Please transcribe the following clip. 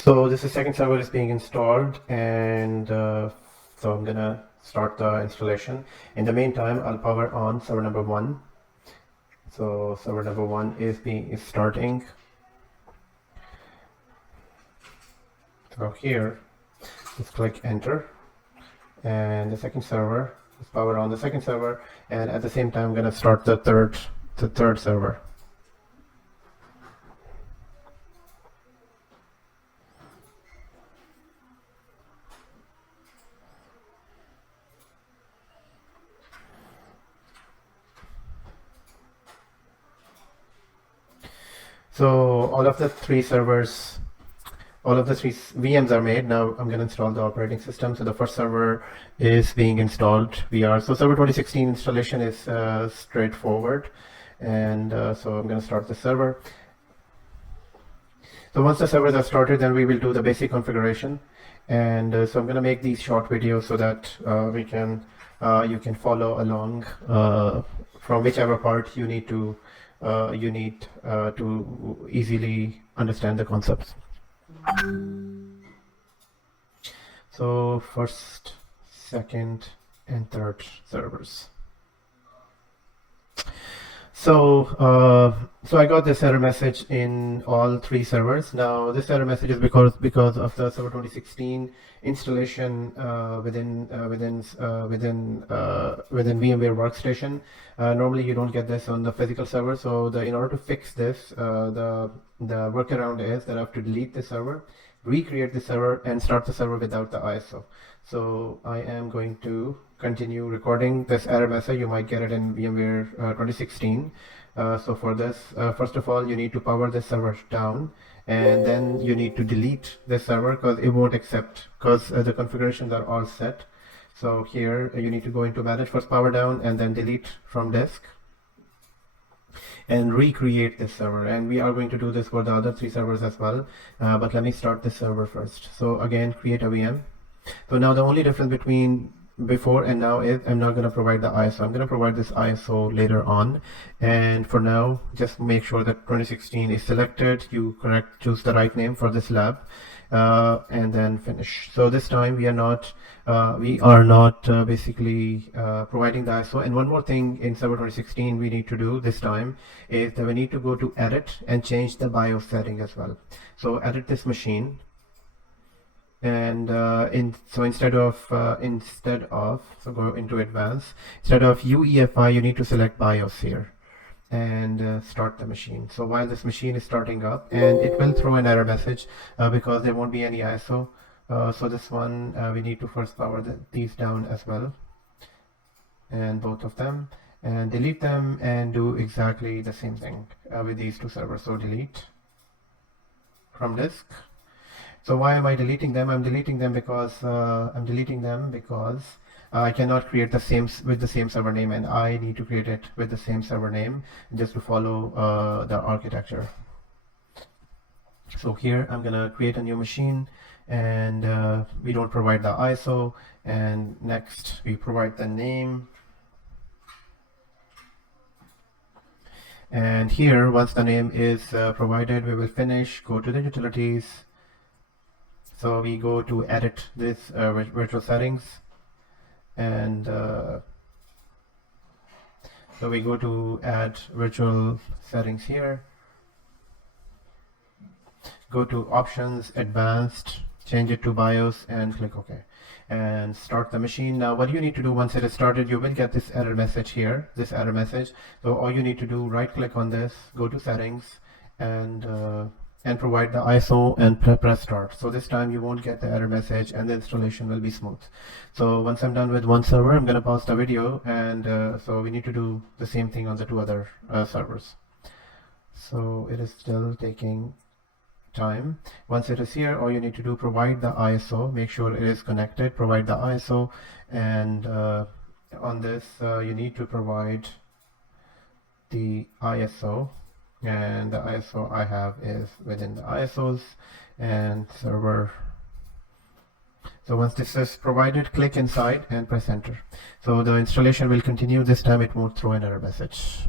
So this is second server is being installed, and so I'm gonna start the installation. In the meantime, I'll power on server number 1. So server number 1 is starting. So here, just click enter, and the second server is powered on the second server, and at the same time I'm gonna start the third server. So all of the three VMs are made. Now I'm going to install the operating system. So the first server is being installed. So server 2016 installation is straightforward. And so I'm going to start the server. So once the servers are started, then we will do the basic configuration. And so I'm going to make these short videos so that you can follow along from whichever part you need to easily understand the concepts. So first, second, and third servers. So I got this error message in all three servers. Now this error message is because of the server 2016 installation within VMware Workstation. Normally you don't get this on the physical server. So in order to fix this, the workaround is that I have to delete the server, recreate the server, and start the server without the ISO. So I am going to continue recording this error message. You might get it in VMware 2016. So for this, first of all, you need to power the server down, and then you need to delete the server because it won't accept, because the configurations are all set. So here you need to go into manage, first power down, and then delete from disk and recreate this server. And we are going to do this for the other three servers as well, but let me start this server first. So again, create a VM. So now the only difference between before and now is I'm not going to provide the ISO. I'm going to provide this ISO later on, and for now just make sure that 2016 is selected, you choose the right name for this lab, and then finish. So this time we are not basically providing the ISO. And one more thing in server 2016 we need to do this time is that we need to go to edit and change the BIOS setting as well. So edit this machine, and so instead of so go into advanced, instead of UEFI you need to select BIOS here and start the machine. So while this machine is starting up, and it will throw an error message because there won't be any ISO. So this one we need to first power these down as well, and both of them, and delete them, and do exactly the same thing with these two servers. So delete from disk. So why am I deleting them? I'm deleting them because I cannot create with the same server name, and I need to create it with the same server name just to follow the architecture. So here I'm gonna create a new machine, and we don't provide the ISO, and next we provide the name. And here, once the name is provided, we will finish, go to the utilities. So we go to edit this virtual settings, and so we go to add virtual settings here, go to options, advanced, change it to BIOS, and click OK, and start the machine. Now what you need to do once it is started, you will get this error message here, this error message. So all you need to do, right click on this, go to settings, and provide the ISO, and press start. So this time you won't get the error message, and the installation will be smooth. So once I'm done with one server, I'm going to pause the video, and so we need to do the same thing on the two other servers. So it is still taking time. Once it is here, all you need to do, provide the ISO, make sure it is connected, provide the ISO, and on this you need to provide the ISO, and the ISO I have is within the ISOs and server. So once this is provided, click inside and press enter. So the installation will continue. This time it won't throw an error message.